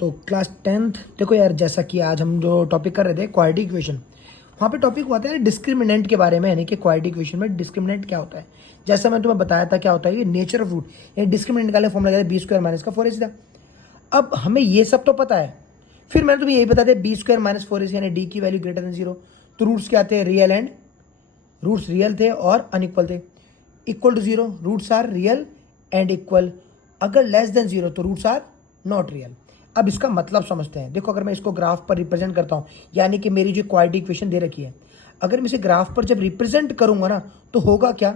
तो class 10th देखो यार, जैसा कि आज हम जो टॉपिक कर रहे थे क्वाड्रेटिक इक्वेशन, वहाँ पे टॉपिक हुआ था डिस्क्रिमिनेंट के बारे में, यानी कि क्वाड्रेटिक इक्वेशन में डिस्क्रिमिनेंट क्या होता है। जैसा मैं तुम्हें बताया था क्या होता है ये नेचर ऑफ रूट, ये डिस्क्रिमिनेंट का फॉर्म लगा बी स्क्वायर माइनस का 4ac था। अब हमें ये सब तो पता है, फिर मैंने तुम्हें यही बता दिया बी स्क्वायर माइनस 4ac यानी डी की वैल्यू ग्रेटर देन 0। तो रूट्स क्या थे, रियल एंड रूट्स रियल थे और अनइक्वल थे। Equal to 0 roots are real and equal. अगर लेस देन 0 तो रूट्स आर नॉट रियल। अब इसका मतलब समझते हैं। देखो अगर मैं इसको ग्राफ पर रिप्रेजेंट करता हूँ, यानी कि मेरी जो क्वाड्रेटिक इक्वेशन दे रखी है, अगर मैं इसे ग्राफ पर जब रिप्रेजेंट करूंगा ना तो होगा क्या,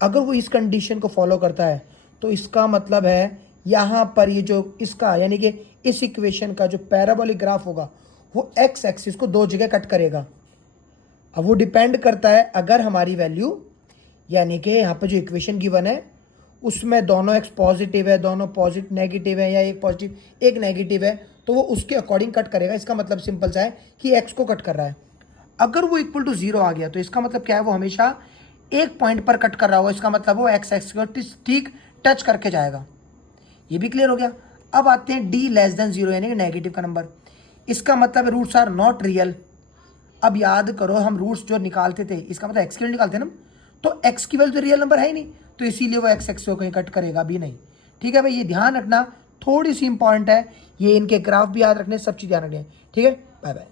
अगर वो इस कंडीशन को फॉलो करता है तो इसका मतलब है यहाँ पर ये जो इसका यानी कि इस इक्वेशन का जो पैराबोलिक ग्राफ होगा वो एक्स एक्सिस को दो जगह कट करेगा। अब वो डिपेंड करता है, अगर हमारी वैल्यू यानी कि यहाँ पर जो इक्वेशन गिवन है उसमें दोनों एक्स पॉजिटिव है, दोनों पॉजिटिव नेगेटिव है, या एक पॉजिटिव एक नेगेटिव है, तो वो उसके अकॉर्डिंग कट करेगा। इसका मतलब सिंपल सा है कि एक्स को कट कर रहा है। अगर वो इक्वल टू 0 आ गया तो इसका मतलब क्या है, वो हमेशा एक पॉइंट पर कट कर रहा होगा। इसका मतलब वो एक्स एक्स को ठीक टच करके जाएगा। ये भी क्लियर हो गया। अब आते हैं डी लेस देन 0 यानी कि नेगेटिव का नंबर। इसका मतलब रूट्स आर नॉट रियल। अब याद करो हम रूट्स जो निकालते थे, इसका मतलब एक्स की वैल्यू निकालते हैं ना, तो एक्स की वैल्यू तो रियल नंबर है ही नहीं, तो इसीलिए वो एक्स एक्स को कहीं कट करेगा भी नहीं। ठीक है भाई, ये ध्यान रखना, थोड़ी सी इंपॉर्टेंट है ये, इनके ग्राफ भी याद रखने, सब चीज़ ध्यान रखने। ठीक है, बाय बाय।